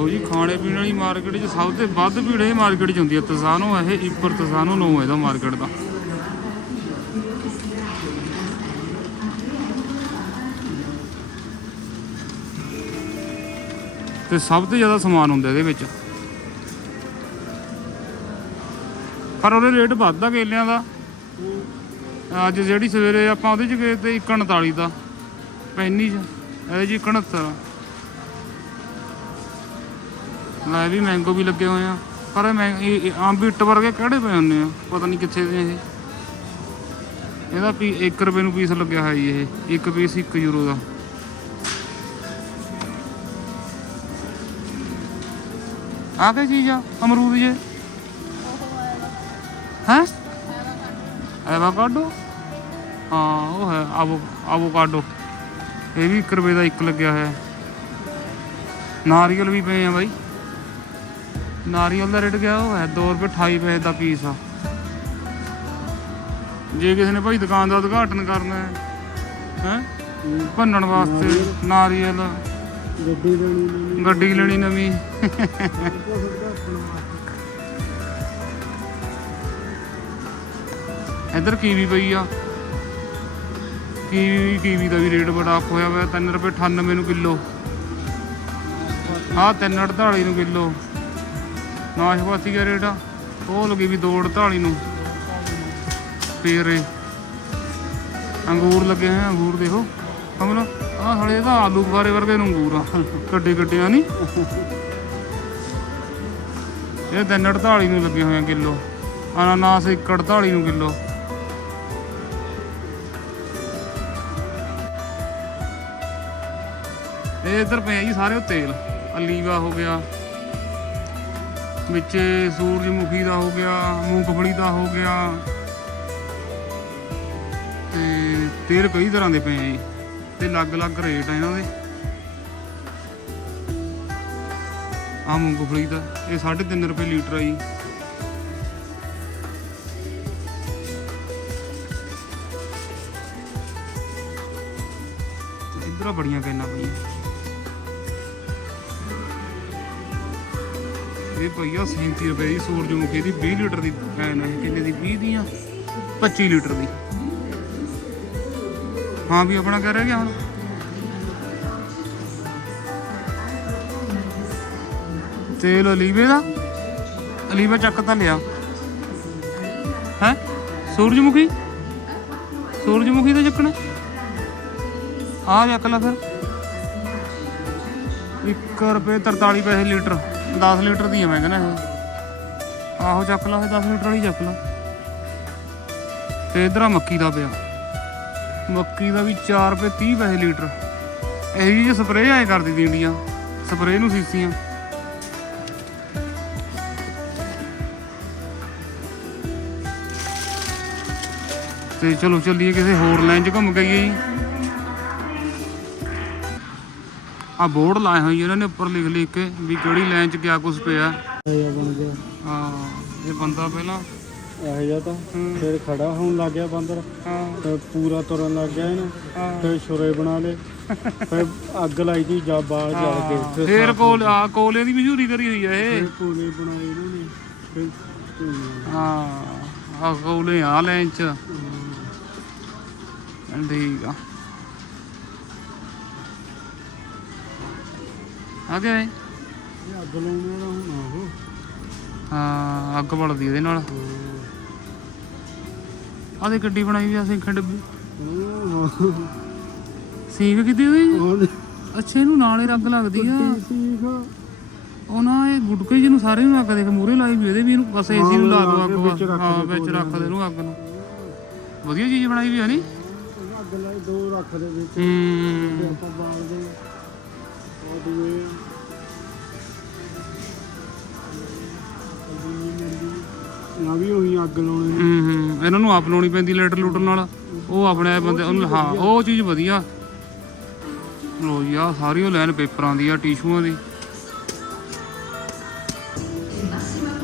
ਲਓ ਜੀ, ਖਾਣੇ ਪੀਣ ਵਾਲੀ ਮਾਰਕੀਟ 'ਚ ਸਭ ਤੋਂ ਵੱਧ ਭੀੜ ਇਹ ਮਾਰਕੀਟ 'ਚ ਹੁੰਦੀ ਹੈ। ਤਸਾਨੋ ਇਹ, ਇੱਪਰ ਤਸਾਨੋ ਨੋ ਇਹਦਾ ਮਾਰਕੀਟ ਦਾ। ਤੇ ਸਭ ਤੋਂ ਜ਼ਿਆਦਾ ਸਮਾਨ ਹੁੰਦਾ ਇਹਦੇ ਵਿੱਚ। ਪਰ ਉਹਦੇ ਰੇਟ ਵੱਧਦਾ ਕੇਲਿਆਂ ਦਾ। ਅੱਜ ਜਿਹੜੀ ਸਵੇਰੇ ਆਪਾਂ ਉਹਦੇ ਚ ਗਏ ਤੇ 139 ਦਾ। ਪੈਨੀ ਚ, ਇਹ ਜੀ 69 ਲੈ ਵੀ ਮੈਂਗੋ ਵੀ ਲੱਗੇ ਹੋਏ ਆ। ਪਰ ਇਹ ਮੈਂ ਇਹ ਇਹ ਆਮ ਬਿੱਟ ਵਰਗੇ ਕਿਹੜੇ ਪਏ ਹੁੰਦੇ ਆ? ਪਤਾ ਨਹੀਂ ਕਿੱਥੇ ਦੇ ਇਹ। ਇਹਦਾ ਪੀ 1 ਰੁਪਏ ਨੂੰ ਪੀਸ ਲੱਗਿਆ ਹੈ ਜੀ ਇਹ। ਇੱਕ ਪੀਸ 1 ਯੂਰੋ ਦਾ। ਆ ਕੀ ਚੀਜ਼ ਆ? ਅਮਰੂਦ ਜੇ। ਹੈ? ਐਵਾਕਾਡੋ? ਹਾਂ, ਉਹ ਹੈ ਆਵੋ ਆਵੋਕਾਡੋ। ਇਹ ਵੀ 1 ਰੁਪਏ ਦਾ ਇੱਕ ਲੱਗਿਆ ਹੋਇਆ। ਨਾਰੀਅਲ ਵੀ ਪਏ ਆ ਬਾਈ। ਨਾਰੀਅਲ ਦਾ ਰੇਟ ਗਿਆ ਉਹ ਹੈ 2 ਰੁਪਏ 28 ਪੈਸੇ ਦਾ ਪੀਸ ਆ। ਜੇ ਕਿਸੇ ਨੇ ਭਾਈ ਦੁਕਾਨ ਦਾ ਉਦਘਾਟਨ ਕਰਨਾ ਹੈ ਹੈ? ਭੰਨਣ ਵਾਸਤੇ ਨਾਰੀਅਲ। ਗੱਡੀ ਲੈਣੀ ਨਹੀਂ ਗੱਡੀ ਲੈਣੀ ਨਵੀਂ। ਇੱਧਰ ਕੀਵੀ ਪਈ ਆ। ਕੀਵੀ ਕੀਵੀ ਦਾ ਵੀ ਰੇਟ ਬੜਾ ਅਪ ਹੋਇਆ ਹੋਇਆ 3 ਰੁਪਏ 98 ਨੂੰ ਕਿਲੋ। ਆਹ 348 ਨੂੰ ਕਿਲੋ। ਨਾਸ਼ਪਾਤੀ ਦਾ ਰੇਟ ਆ। ਉਹ ਲੱਗੀ ਵੀ 248 ਨੂੰ। ਪੇਰੇ ਅੰਗੂਰ ਲੱਗੇ ਹੋਏ ਅੰਗੂਰ ਦੇਖੋ। ਸਮਝ ਲਓ ਆਹ ਹਲੇ ਇਹਦਾ ਆਲੂ ਬੁਖਾਰੇ ਵਰਗੇ ਨੂੰ ਅੰਗੂਰ ਆ। ਕੱਡੇ ਕੱਡੇ ਆ ਨਹੀਂ ਇਹ 348 ਨੂੰ ਲੱਗੇ ਹੋਏ ਆ ਕਿਲੋ। ਅਨਾਨਾਸ 148 ਨੂੰ ਕਿਲੋ। ਇਹ ਇੱਧਰ ਪਏ ਆ ਜੀ ਸਾਰੇ ਉਹ ਤੇਲ ਅਲੀਵਾ ਹੋ ਗਿਆ। ਵਿੱਚ ਸੂਰਜਮੁਖੀ ਦਾ ਹੋ ਗਿਆ, ਮੂੰਗਫਲੀ ਦਾ ਹੋ ਗਿਆ। ਤੇ ਤੇਲ ਕਈ ਤਰ੍ਹਾਂ ਦੇ ਪਏ ਜੀ। ਤੇ ਅਲੱਗ-ਅਲੱਗ ਰੇਟ ਆ ਇਹਨਾਂ ਦੇ। ਆ ਮੂੰਗਫਲੀ ਦਾ, ਇਹ 3.5 ਰੁਪਏ ਲੀਟਰ ਆ ਜੀ। ਤੇ ਬੜੀਆਂ ਕੈਨਾਂ ਪਈਆਂ। ਇਹ ਪਈਆ 37 ਰੁਪਏ ਦੀ ਸੂਰਜਮੁਖੀ ਦੀ 20 ਲੀਟਰ ਦੀ ਕੈਨ ਹੈ ਕਿੰਨੇ ਦੀ? 20 ਦੀਆਂ? 25 ਲੀਟਰ ਦੀ। ਹਾਂ ਵੀ ਆਪਣਾ ਕਹਿ ਰਹਿ ਗਿਆ ਹੁਣ? ਤੇਲ ਅਲੀਵੇ ਦਾ। ਅਲੀਵਾ ਚੱਕ ਤਾਂ ਲਿਆ। ਹੈ? ਸੂਰਜਮੁਖੀ ਸੂਰਜਮੁਖੀ ਦਾ ਚੱਕਣਾ? ਆ ਚੱਕ ਲੈ ਫਿਰ। 1 ਰੁਪਏ 43 ਪੈਸੇ ਲੀਟਰ। 10 ਲੀਟਰ ਦੀ ਆ ਮੈਂ ਕਹਿੰਦਾ ਇਹ। ਆਹੋ ਚੱਕ ਲਾ, ਇਹ 10 ਲੀਟਰ ਵਾਲੀ ਚੱਕ ਲਾ। ਤੇ ਇਧਰ ਆ ਮੱਕੀ ਦਾ ਪਿਆ। ਮੱਕੀ ਦਾ ਵੀ 4 ਰੁਪਏ 30 ਪੈਸੇ ਲੀਟਰ। ਇਹੀ ਜਿਹੀ ਸਪਰੇਅ ਆਏ ਕਰਦੀ ਦੀ ਸਪਰੇਅ ਨੂੰ ਸੀਸੀਆਂ। ਤੇ ਚਲੋ ਚੱਲੀਏ ਕਿਸੇ ਹੋਰ ਲਾਈਨ 'ਚ ਘੁੰਮ ਕੇ ਆਈਏ ਜੀ। ਆ ਬੋਰਡ ਲਾਏ ਹੋਏ ਜੀ ਇਹਨਾਂ ਨੇ ਉੱਪਰ ਲਿਖ ਲਿਖ ਕੇ ਵੀ ਕਿਹੜੀ ਲਾਈਨ 'ਚ ਕਿਆ ਕੁਝ ਪਿਆ। ਇਹ ਬਣ ਗਿਆ ਹਾਂ ਇਹ ਬੰਦਾ ਪਹਿਲਾਂ ਇਹ ਜਿਹਾ ਤਾਂ। ਫਿਰ ਖੜਾ ਹੋਣ ਲੱਗ ਗਿਆ ਬਾਂਦਰ। ਹਾਂ। ਤੇ ਪੂਰਾ ਤੁਰਨ ਲੱਗ ਗਿਆ ਇਹਨੂੰ। ਫਿਰ ਛੁਰੇ ਬਣਾ ਲਏ। ਫਿਰ ਅੱਗ ਲਾਈ ਦੀ ਜਾ ਬਾਲ ਜਲ ਕੇ। ਫੇਰ ਕੋਲ ਆ ਕੋਲੇ ਦੀ ਮਸ਼ਹੂਰੀ ਕਰੀ ਹੋਈ ਆ ਇਹ। ਕੋਲੇ ਬਣਾਏ ਇਹਨਾਂ ਨੇ। ਫਿਰ। ਹਾਂ ਆ ਕੋਲੇ ਆ ਲਾਈਨ 'ਚ। ਠੀਕ ਆ। ਆ ਗਿਆ ਇਹ? ਇਹ ਅੱਗ ਲਾਉਣ ਵਾਲਾ ਹੁਣ ਉਹ ਹਾਂ ਅੱਗ ਬਲਦੀ ਇਹਦੇ ਨਾਲ। ਦੇ ਗੱਡੀ ਬਣਾਈ ਵੀ ਡੱਬੀ। ਉਹ ਸੀਖ ਕਿਤੇ ਹੋਈ ਉਹ ਅੱਛਾ ਇਹਨੂੰ ਨਾਲੇ ਰੱਗ ਲੱਗਦੀ ਆ। ਸੀਖ। ਉਹ ਨਾ ਇਹ ਗੁਟਕੇ ਜਿਹਨੂੰ ਸਾਰੇ ਨੂੰ ਅੱਗ ਦੇਖ ਮੂਰੇ ਲਾਈ ਵੀ ਇਹਦੇ ਵੀ ਇਹਨੂੰ ਬਸ ਏਸੀ ਨੂੰ ਲਾ ਦੋ ਅੱਗ ਵਿੱਚ। ਰੱਖ ਹਾਂ ਵਿੱਚ ਰੱਖ ਦੇ ਇਹਨੂੰ ਅੱਗ ਨੂੰ। ਵਧੀਆ ਚੀਜ਼ ਬਣਾਈ ਵੀ ਹੈ ਨਹੀਂ? ਅੱਗ ਲਾਈ ਦੋ ਰੱਖ ਦੇ ਵਿੱਚ। ਤੇ ਹੂੰ ਆਪਾਂ ਉਹ ਦੂਏ ਨਾ ਵੀ ਉਹੀ ਅੱਗ ਲਾਉਣੇ ਹੂੰ ਹੂੰ। ਇਹਨਾਂ ਨੂੰ ਆਪ ਲਾਉਣੀ ਪੈਂਦੀ ਲੈਟਰ ਲੂਟਰ ਨਾਲ। ਉਹ ਆਪਣੇ ਬੰਦੇ ਉਹਨੂੰ ਹਾਂ, ਉਹ ਚੀਜ਼ ਵਧੀਆ। ਲੋ ਜੀ ਸਾਰੀ ਉਹ ਲਾਈਨ ਪੇਪਰਾਂ ਦੀ ਆ, ਟਿਸ਼ੂਆਂ ਦੀ।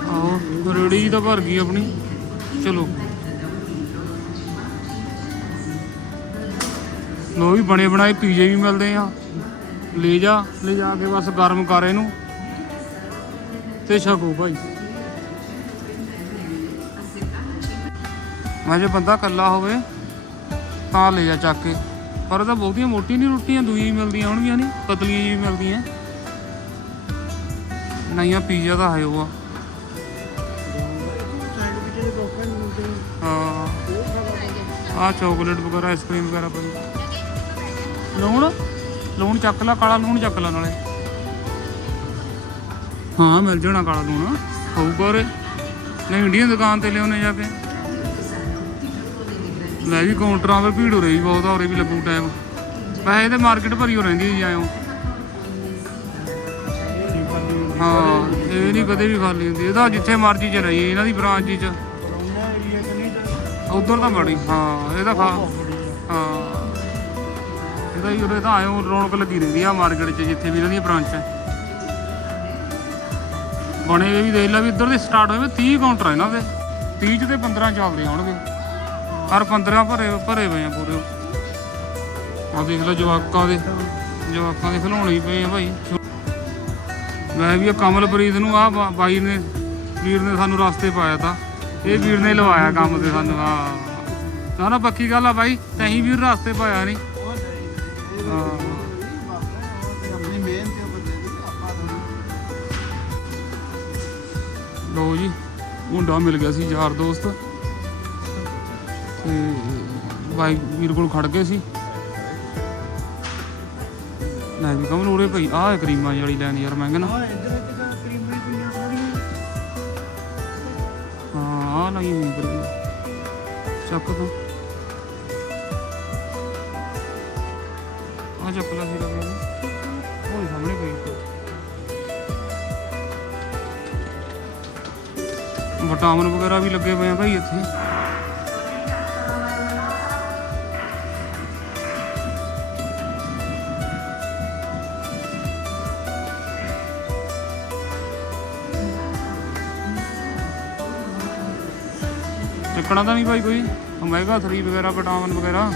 ਆਹੋ, ਰੇੜੀ ਤਾਂ ਭਰ ਗਈ ਆਪਣੀ। ਚਲੋ। ਲੋ ਵੀ ਬਣੇ ਬਣਾਏ, ਪੀਜੇ ਵੀ ਮਿਲਦੇ ਆ। ਲੈ ਜਾ ਲੈ ਜਾ ਕੇ ਬਸ ਗਰਮ ਕਰ ਇਹਨੂੰ ਤੇ ਛਕੋ ਭਾਈ। ਮੈਂ ਜੇ ਬੰਦਾ ਇਕੱਲਾ ਹੋਵੇ ਤਾਂ ਲੈ ਜਾ ਚੱਕ ਕੇ। ਪਰ ਉਹ ਤਾਂ ਬਹੁਤੀਆਂ ਮੋਟੀ ਨਹੀਂ ਰੋਟੀਆਂ, ਦੂਈ ਮਿਲਦੀਆਂ ਹੋਣਗੀਆਂ ਨਹੀਂ, ਪਤਲੀਆਂ ਜਿਹੀਆਂ ਮਿਲਦੀਆਂ। ਨਹੀਂ ਆ ਪੀਜ਼ਾ ਤਾਂ ਹੈ ਉਹ ਆ। ਹਾਂ। ਆ ਚਾਕਲੇਟ ਵਗੈਰਾ ਆਈਸਕ੍ਰੀਮ ਵਗੈਰਾ ਪਈ ਲੂਣ? ਲੂਣ ਚੱਕ ਲਾ ਕਾਲਾ ਲੂਣ ਚੱਕ ਲਾ ਨਾਲੇ। ਹਾਂ ਮਿਲ ਜਾਣਾ ਕਾਲਾ ਲੂਣ। ਹੋਊਗਾ ਉਰੇ। ਨਹੀਂ ਇੰਡੀਅਨ ਦੁਕਾਨ ਤੇ ਲਿਆਉਣੇ ਜਾ ਕੇ। ਲੈ ਵੀ ਕਾਊਂਟਰਾਂ 'ਤੇ ਭੀੜ ਹੋ ਰਹੀ ਬਹੁਤ ਉਰੇ ਵੀ ਲੱਗੂ ਟਾਈਮ। ਵੈਸੇ ਤੇ ਮਾਰਕੀਟ ਭਰੀ ਹੋ ਰਹਿੰਦੀ ਜੀ ਆਇਓ ਹਾਂ ਇਹ ਨਹੀਂ ਕਦੇ ਵੀ ਖਾਲੀ ਹੁੰਦੀ। ਇਹਦਾ ਜਿੱਥੇ ਮਰਜ਼ੀ ਚ ਰਹੀ ਇਹਨਾਂ ਦੀ ਬ੍ਰਾਂਚ 'ਚ। ਉਧਰ ਤਾਂ ਬੜੀ ਹਾਂ ਇਹਦਾ ਖਾ ਹਾਂ। ਇਹਦਾ ਹੀ ਉਰੇ ਤਾਂ ਆਇਓ ਰੌਣਕ ਲੱਗੀ ਰਹਿੰਦੀ ਆ ਮਾਰਕੀਟ 'ਚ, ਜਿੱਥੇ ਵੀ ਇਹਨਾਂ ਦੀਆਂ ਬ੍ਰਾਂਚ ਹੈ। ਬਣੇ ਹੋਏ ਵੀ ਦੇਖ ਲੈ ਵੀ ਇੱਧਰ ਦੇ ਸਟਾਰਟ ਹੋਏ 30 ਕਾਊਂਟਰ ਆ ਇਹਨਾਂ ਦੇ। 30 ਚ ਤੇ 15 ਚੱਲਦੇ ਹੋਣਗੇ ਹਰ 15 ਭਰੇ ਭਰੇ ਪਏ ਆ ਪੂਰੇ। ਆ ਦੇਖ ਲਓ ਜਵਾਕਾਂ ਦੇ ਜਵਾਕਾਂ ਦੇ ਖਿਡੌਣੇ ਹੀ ਪਏ ਆ ਭਾਈ। ਮੈਂ ਵੀ ਕਮਲਪ੍ਰੀਤ ਨੂੰ ਆ ਬਾਈ ਨੇ, ਵੀਰ ਨੇ ਸਾਨੂੰ ਰਸਤੇ ਪਾਇਆ ਤਾਂ। ਇਹ ਵੀਰ ਨੇ ਲਵਾਇਆ ਕੰਮ ਤੇ ਸਾਨੂੰ, ਹਾਂ। ਨਾ ਨਾ ਪੱਕੀ ਗੱਲ ਆ ਬਾਈ, ਤਹੀਂ ਵੀਰ ਰਸਤੇ ਪਾਇਆ ਨਹੀਂ। ਆਪਣੀ ਮਿਹਨਤ ਦੇ ਬੰਦੇ ਦੀ ਆਪਾਂ ਲੋ ਜੀ ਮੁੰਡਾ ਮਿਲ ਗਿਆ ਸੀ ਯਾਰ ਦੋਸਤ। ਤੇ ਬਾਈ ਵੀਰ ਕੋਲ ਖੜ ਗਏ ਸੀ। ਲੈ ਵੀ ਕਮਲ ਉਰੇ ਭਈ ਆਹ ਕਰੀਮਾਂ ਵਾਲੀ ਲੈਣ ਯਾਰ ਮੈਂ ਕਹਿੰਦਾ। ਹਾਂ ਇੱਧਰ ਇੱਧਰ ਤਾਂ ਕਰੀਮੀ ਪਈਆਂ ਸਾਰੀਆਂ। ਹਾਂ ਆਹ ਲਈ ਹੋਈ ਚੱਕ ਤੂੰ। ਆ ਚੱਕ ਲਾ ਸੀ ਲੱਗੇ ਉਹ ਸਾਹਮਣੇ ਪਈ ਵਿਟਾਮਿਨ ਵਗੈਰਾ ਵੀ ਲੱਗੇ ਪਏ ਆ ਭਾਈ ਇੱਥੇ। ਚੱਕਣਾ ਤਾਂ ਨਹੀਂ ਭਾਈ ਕੋਈ। ਓਮੇਗਾ 3 ਵਗੈਰਾ, ਵਿਟਾਮਿਨ ਵਗੈਰਾ।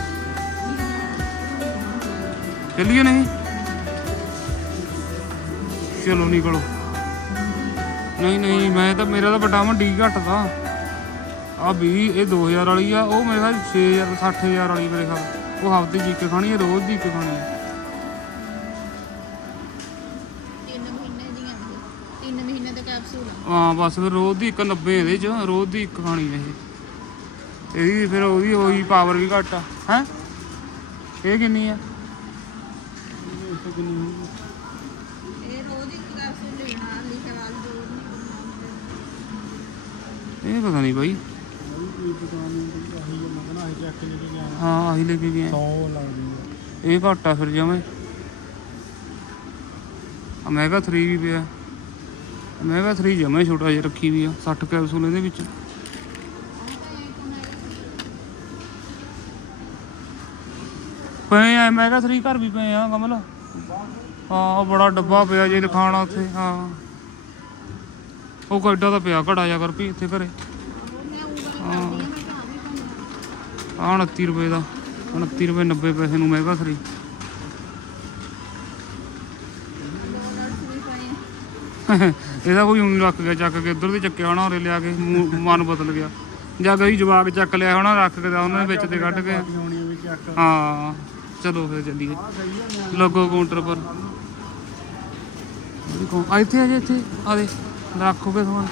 ਚੱਲੀਏ ਨਹੀਂ ਚਲੋ ਨਿਕਲੋ। ਨਹੀਂ ਨਹੀਂ ਮੈਂ ਤਾਂ ਮੇਰਾ ਤਾਂ ਵਿਟਾਮਿਨ ਡੀ ਘੱਟ ਦਾ ਆ 20 ਇਹ 2000 ਵਾਲੀ ਆ ਉਹ ਮੇਰੇ ਖਿਆਲ 6000 60000 ਵਾਲੀ ਮੇਰੇ ਖਿਆਲ। ਉਹ ਹਫ਼ਤੇ ਜੀ ਕੇ ਖਾਣੀ ਹੈ ਰੋਜ਼ ਦੀ ਕੇ ਖਾਣੀ ਹੈ ਤਿੰਨ ਮਹੀਨੇ ਦੀਆਂ ਨੇ ਤਿੰਨ ਮਹੀਨੇ ਦਾ ਕੈਪਸੂਲ ਆ। ਹਾਂ ਬਸ ਫਿਰ ਰੋਜ਼ ਦੀ 190 ਇਹਦੇ ਚ ਰੋਜ਼ ਦੀ ਇੱਕ ਖਾਣੀ ਇਹ। ਇਹਦੀ ਫਿਰ ਉਹਦੀ ਹੋਈ ਪਾਵਰ ਵੀ ਘੱਟ ਆ। ਹੈ? ਇਹ ਕਿੰਨੀ ਆ? ਇੱਥੇ ਕਿੰਨੀ ਹੋਊਗੀ ਇਹ ਰੋਜ਼ ਇੱਕ ਕੈਪਸੂਲ ਲੈਣਾ ਲਿਖਿਆ ਵਾਲ ਦੋ ਨਹੀਂ ਇਹ ਪਤਾ ਨਹੀਂ ਬਾਈ। ਉਹ ਵੀ ਕੋਈ ਪਤਾ ਨਹੀਂ ਆਹੀ ਆ ਮੈਂ ਕਹਿੰਦਾ ਚੱਕ ਲੈ ਕੇ ਗਿਆ ਹਾਂ, ਆਹੀ ਲੈ ਕੇ ਗਏ 100 ਲੱਗਦੀ ਆ ਇਹ ਘੱਟ ਫਿਰ ਜਮੇ। ਮੈਗਾ 3 ਵੀ ਪਿਆ। ਮੈਗਾ 3 ਜਮੇ ਛੋਟਾ ਜਿਹਾ ਰੱਖੀ ਵੀ ਆ 60 ਕੈਪਸੂਲ ਇਹਦੇ ਵਿੱਚ। ਪਏ ਆ ਮੈਗਾ 3 ਘਰ ਵੀ ਪਏ ਆ, ਕਮਲ। ਹਾਂ, ਉਹ ਬੜਾ ਡੱਬਾ ਪਿਆ ਜੇ ਲਿਖਾਣਾ ਉੱਥੇ ਹਾਂ। ਉਹ ਕੋਡਾ ਤਾਂ ਪਿਆ ਘੜਾ ਜਾ ਕਰ ਵੀ ਇੱਥੇ ਘਰੇ। ਮੈਂ ਆਹ 29 ਰੁਪਏ ਦਾ 29 ਰੁਪਏ 90 ਪੈਸੇ ਨੂੰ ਮੈਗਾ 3 ਇਹਦਾ ਕੋਈ ਉਂਗਲੀ ਰੱਖ ਗਿਆ ਚੱਕ ਕੇ ਇੱਧਰ ਦੇ ਚੱਕਿਆ ਹੋਣਾ, ਉਰੇ ਲਿਆ ਕੇ ਮਨ ਬਦਲ ਗਿਆ। ਜਾਂ ਗਈ ਜਵਾਕ ਚੱਕ ਲਿਆ ਹੋਣਾ, ਰੱਖ ਕੇ ਤਾਂ ਉਹਨਾਂ ਦੇ ਵਿੱਚ ਤੇ ਕੱਢ ਕੇ। ਹਾਂ। ਚਲੋ ਫਿਰ ਚੱਲੀਏ। ਆ ਕਾਊਂਟਰ ਪਰ। ਆ ਇੱਥੇ ਆ ਜੇ, ਇੱਥੇ। ਆ ਦੇ ਰੱਖੋਗੇ ਸਮਾਨ।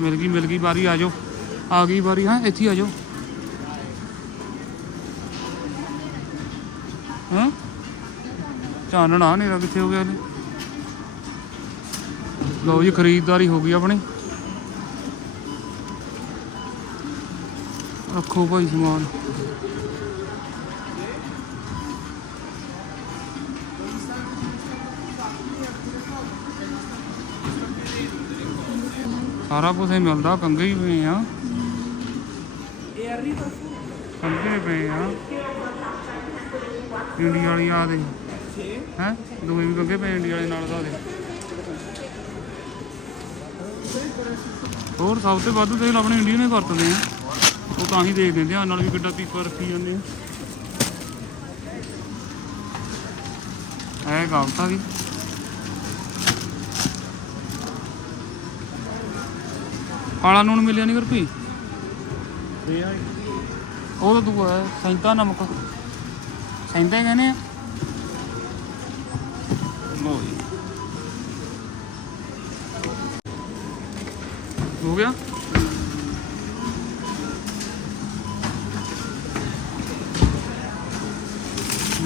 ਮਿਲ ਗਈ ਮਿਲ ਗਈ, ਵਾਰੀ ਆ ਜਾਓ। ਆ ਗਈ ਵਾਰੀ, ਹਾਂ, ਇੱਥੇ ਆ ਜਾਓ। ਹਾਂ? ਚਾਨਣਾ, ਹਨੇਰਾ ਕਿੱਥੇ ਹੋ ਗਿਆ ਇਹਨੇ? ਲਓ ਜੀ, ਖਰੀਦਦਾਰੀ ਹੋ ਗਈ ਆਪਣੀ। ਰੱਖੋ ਭਾਈ ਸਮਾਨ। ਸਾਰਾ ਕੁਝ ਮਿਲਦਾ ਕੰਗੇ ਹੀ ਪਏ ਆ। ਕੰਗੇ ਪਏ ਆ। ਇੰਡੀਆ ਵਾਲੀ ਆ ਦੇ। ਹੈ? ਦੋਵੇਂ ਵੀ ਕੰਗੇ ਪਏ ਇੰਡੀਆ ਵਾਲੇ ਨਾਲ ਦਾ ਦੇ। ਹੋਰ ਸਭ ਤੋਂ ਵੱਧ ਤੇਲ ਆਪਣੇ ਇੰਡੀਆ ਨੇ ਵਰਤਦੇ ਆ। ਉਹ ਤਾਂ ਹੀ ਦੇਖ ਦਿੰਦੇ ਆ, ਨਾਲ ਵੀ ਕਿੱਡਾ ਪੀਪਾ ਰੱਖੀ ਜਾਂਦੇ ਆ। ਇਹ ਗਲਤ ਆ ਵੀ ਕਾਲਾ ਨੂਣ ਮਿਲਿਆ ਨਹੀਂ ਆ ਉਹ ਤਾਂ ਦੂਆ ਹੈ ਸੈਂਤਾ ਨਮਕ। ਸੈਂਤਾ ਹੀ ਕਹਿੰਦੇ ਆ। ਲਓ ਜੀ। ਹੋ ਗਿਆ?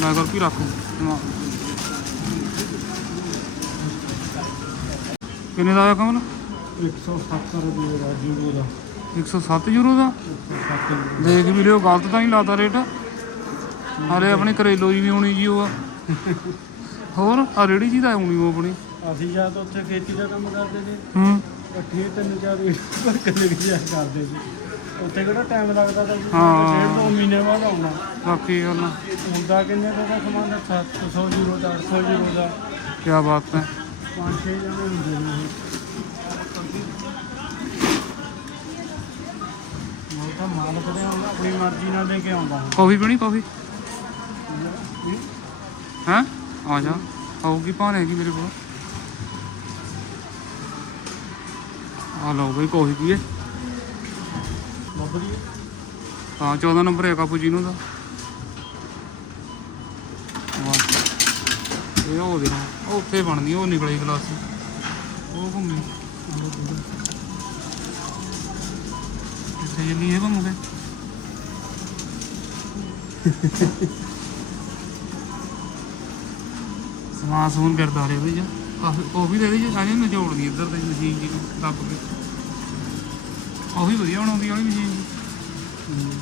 ਮੈਂ ਕਰ ਕੀ ਰੱਖੂ। ਕਿੰਨੇ ਦਾ ਆਇਆ ਕਮਲ? 170 ਰੁਪਏ ਦਾ ਜੀਰੋ ਦਾ। 107 ਯੂਰੋ ਦਾ? 107 ਰੁਪਏ ਦੇਖ ਵੀਡੀਓ ਗਲਤ ਤਾਂ ਨਹੀਂ ਲਾਤਾ ਰੇਟ। ਹਾਲੇ ਆਪਣੀ ਘਰੇਲੋ ਜੀ ਵੀ ਹੋਣੀ ਜੀ ਉਹ। ਆ ਹੋਰ ਆ ਰੇੜੀ ਜੀ ਦਾ ਆਉਣੀ ਉਹ ਆਪਣੀ। ਅਸੀਂ ਜਦ ਉੱਥੇ ਖੇਤੀ ਦਾ ਕੰਮ ਕਰਦੇ ਸੀ। ਹੂੰ। ਇਕੱਠੇ ਤਿੰਨ ਚਾਰ ਪਰ ਕੱਲੇ ਜਿਆ ਕਰਦੇ ਸੀ। ਉੱਥੇ ਕਿਹੜਾ ਟਾਈਮ ਲੱਗਦਾ ਤਾਂ ਜੀ ਹਾਂ। ਡੇਢ ਦੋ ਮਹੀਨੇ ਬਾਅਦ ਆਉਣਾ। ਬਾਕੀ ਗੱਲ ਹੁੰਦਾ ਕਿੰਨੇ ਦਾ ਉਹਦਾ ਸਮਾਨ ਦਾ 700 ਯੂਰੋ ਦਾ 800 ਯੂਰੋ ਦਾ। ਕੀ ਬਾਤ ਹੈ। ਪੰਜ ਛੇ ਜਣੇ ਹੁੰਦੇ ਨੇ ਇਹ ਉਹ ਤਾਂ ਮਾਲਕ ਦੇ ਆਉਂਦਾ ਆਪਣੀ ਮਰਜ਼ੀ ਨਾਲ ਲੈ ਕੇ ਆਉਂਦਾ। ਕਾਫੀ ਪੀਣੀ ਕਾਫੀ? ਹੈਂ? ਆ ਜਾ। ਆਉਗੀ ਭਾਣੇ ਹੈਗੀ ਮੇਰੇ ਕੋਲ। ਆ ਲਓ ਬਈ ਕਾਫੀ ਪੀਏ। ਬੱਬਰੀ ਹਾਂ 14 ਨੰਬਰ ਹੈ ਕਾਪੂਚੀਨੋ ਦਾ ਵਾਹ। ਇਹ ਉਹ ਦੇ ਉੱਥੇ ਬਣਦੀ ਉਹ ਨਿਕਲੀ ਗਲਾਸ। ਉਹ ਘੁੰਮੀ। ਕਿੱਥੇ ਜੰਨੀ ਹੈ ਸਮਾਨ ਸਮੂਨ ਕਰਦਾ ਰਹੇ ਵੀ ਜੀ ਉਹ ਵੀ ਦੇ ਜੀ ਸਾਜੇ ਨਿਚੋੜ ਦੀ ਇੱਧਰ ਤੇ ਮਸ਼ੀਨ ਜੀ ਦੱਬ ਕੇ ਉਹ ਵੀ ਵਧੀਆ ਬਣਾਉਂਦੀ ਵਾਲੀ ਮਸ਼ੀਨ ਜੀ।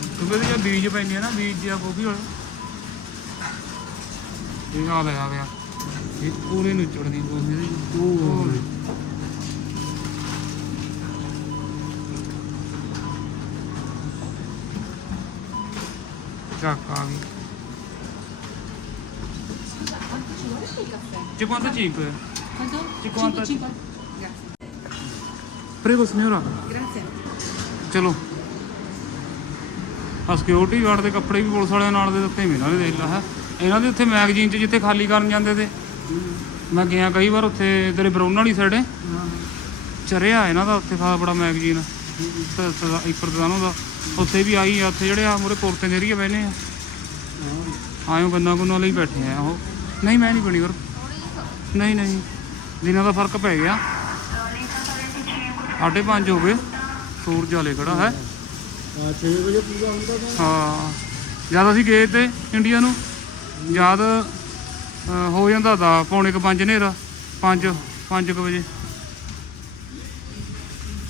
ਕਿਉਂਕਿ ਇਹਦੇ ਜਾਂ ਬੀਜ ਪੈਂਦੇ ਆ ਨਾ, ਬੀਜ ਜਿਆ ਗੋਭੀ ਵਾਲੇ। ਇਹ ਹਾਲ ਆ ਗਿਆ ਇਹ ਪੂਰੇ ਨੂੰ ਗੋਭੀ ਦੀ ਉਹ Ciekawi.505. Pardon? 55. Grazie. Prego signora. Grazie. ਚਲੋ ਆ ਸਿਕਿਉਰਿਟੀ ਗਾਰਡ ਦੇ ਕੱਪੜੇ ਵੀ ਪੁਲਿਸ ਵਾਲਿਆਂ ਨਾਲ ਦੇ ਦਿੱਤੇ ਮੈਨੂੰ ਨੇ ਦੇਖ ਲਾ ਹੈ ਇਹਨਾਂ ਦੇ ਉੱਥੇ ਮੈਗਜ਼ੀਨ 'ਚ ਜਿੱਥੇ ਖਾਲੀ ਕਰਨ ਜਾਂਦੇ ਤੇ ਮੈਂ ਗਿਆ ਕਈ ਵਾਰ ਉੱਥੇ ਤੇਰੇ ਬਰੋਨ ਵਾਲੀ ਸਾਈਡ ਚਰਿਆ ਇਹਨਾਂ ਦਾ ਉੱਥੇ ਖਾ ਬੜਾ ਮੈਗਜ਼ੀਨ ਇੱਕ ਪ੍ਰਦਾਨੋਂ ਦਾ ਉੱਥੇ ਵੀ ਆਈ ਆ ਉੱਥੇ ਜਿਹੜੇ ਆ ਮੂਰੇ ਕੁਰਤੇ ਦੇ ਏਰੀਆ ਬੈਨੇ ਆ। ਆਇਓ ਗੰਨਾ ਗੁੰਨਾ ਲਈ ਬੈਠੇ ਆ ਉਹ। ਨਹੀਂ ਮੈਂ ਨਹੀਂ ਪੀਣੀ ਹੋਰ ਨਹੀਂ ਨਹੀਂ। ਦਿਨਾਂ ਦਾ ਫ਼ਰਕ ਪੈ ਗਿਆ। ਸਾਢੇ ਪੰਜ ਹੋ ਗਏ। ਸੂਰਜ ਵਾਲੇ ਖੜਾ ਹੈ। ਆ 6 ਵਜੇ ਪੂਰਾ ਹੁੰਦਾ ਤਾਂ। ਹਾਂ। ਜਦ ਅਸੀਂ ਗਏ ਤੇ ਇੰਡੀਆ ਨੂੰ ਜਦ ਅਹ, ਹੋ ਜਾਂਦਾ ਦਾ ਪੌਣੇ ਕੁ ਪੰਜ ਹਨੇਰਾ 5 5 ਕੁ ਵਜੇ।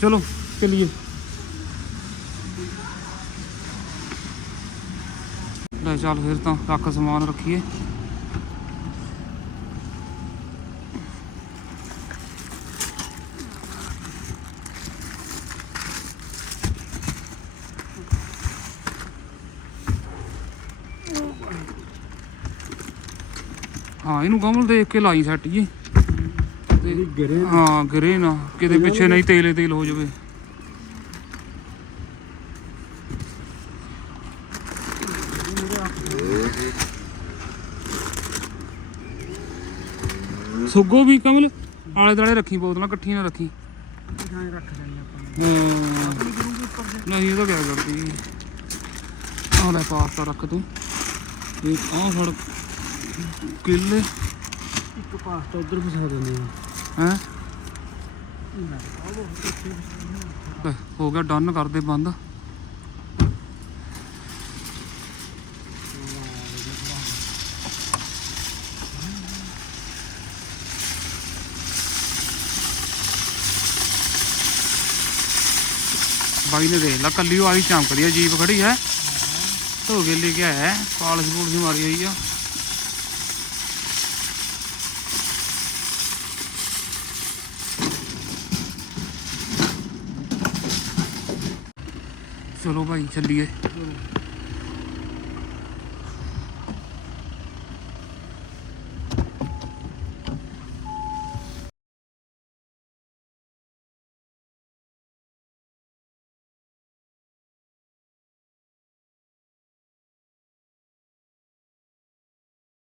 ਚਲੋ ਚੱਲੀਏ। ਲੈ ਚੱਲ ਫਿਰ ਤਾਂ ਰੱਖ ਸਮਾਨ ਰੱਖੀਏ। ਹਾਂ ਇਹਨੂੰ ਕਮਲ ਦੇਖ ਕੇ ਲਾਈ ਸੱਟ ਜੀ ਹਾਂ ਗਿਰੇ ਨਾ। ਕਿਤੇ ਪਿੱਛੇ ਨਹੀਂ ਤੇਲੇ ਤੇਲ ਹੋ ਜਾਵੇ। ਸੁੱਗੋ ਵੀ ਕਮਲ ਆਲੇ ਦੁਆਲੇ ਰੱਖੀ ਬੋਤਲਾਂ ਇਕੱਠੀਆਂ ਨਾ ਰੱਖੀ। ਥਾਂ ਰੱਖ ਲੈਣੇ ਆਪਾਂ। ਹਾਂ। ਨਹੀਂ ਇਹਦਾ ਕਿਆ ਕਰਦੀ ਆਹ ਲੈ ਪਾਸਤਾ ਰੱਖ ਤੂੰ। ਇਹ ਆਹ ਫੜ ਕਿੱਲੇ। ਇੱਕ ਪਾਸਤਾ ਉਧਰ ਫਸਾ ਦਿੰਦੇ ਆ ਹੈ? ਹੋ ਗਿਆ ਡਨ ਕਰਦੇ ਬੰਦ। ਬਾਈ ਨੇ ਦੇਖ ਲਾ ਕੱਲੀ ਉਹ ਆਈ ਚਮਕਦੀ ਆ ਜੀਪ ਖੜੀ ਹੈ ਧੋ ਕੇ ਲੈ ਕੇ ਆਇਆ ਹੈ, ਪਾਲਿਸ਼ ਪੂਲਿਸ਼ ਮਾਰੀ ਆਈ ਆ। ਚਲੋ ਭਾਈ ਚੱਲੀਏ।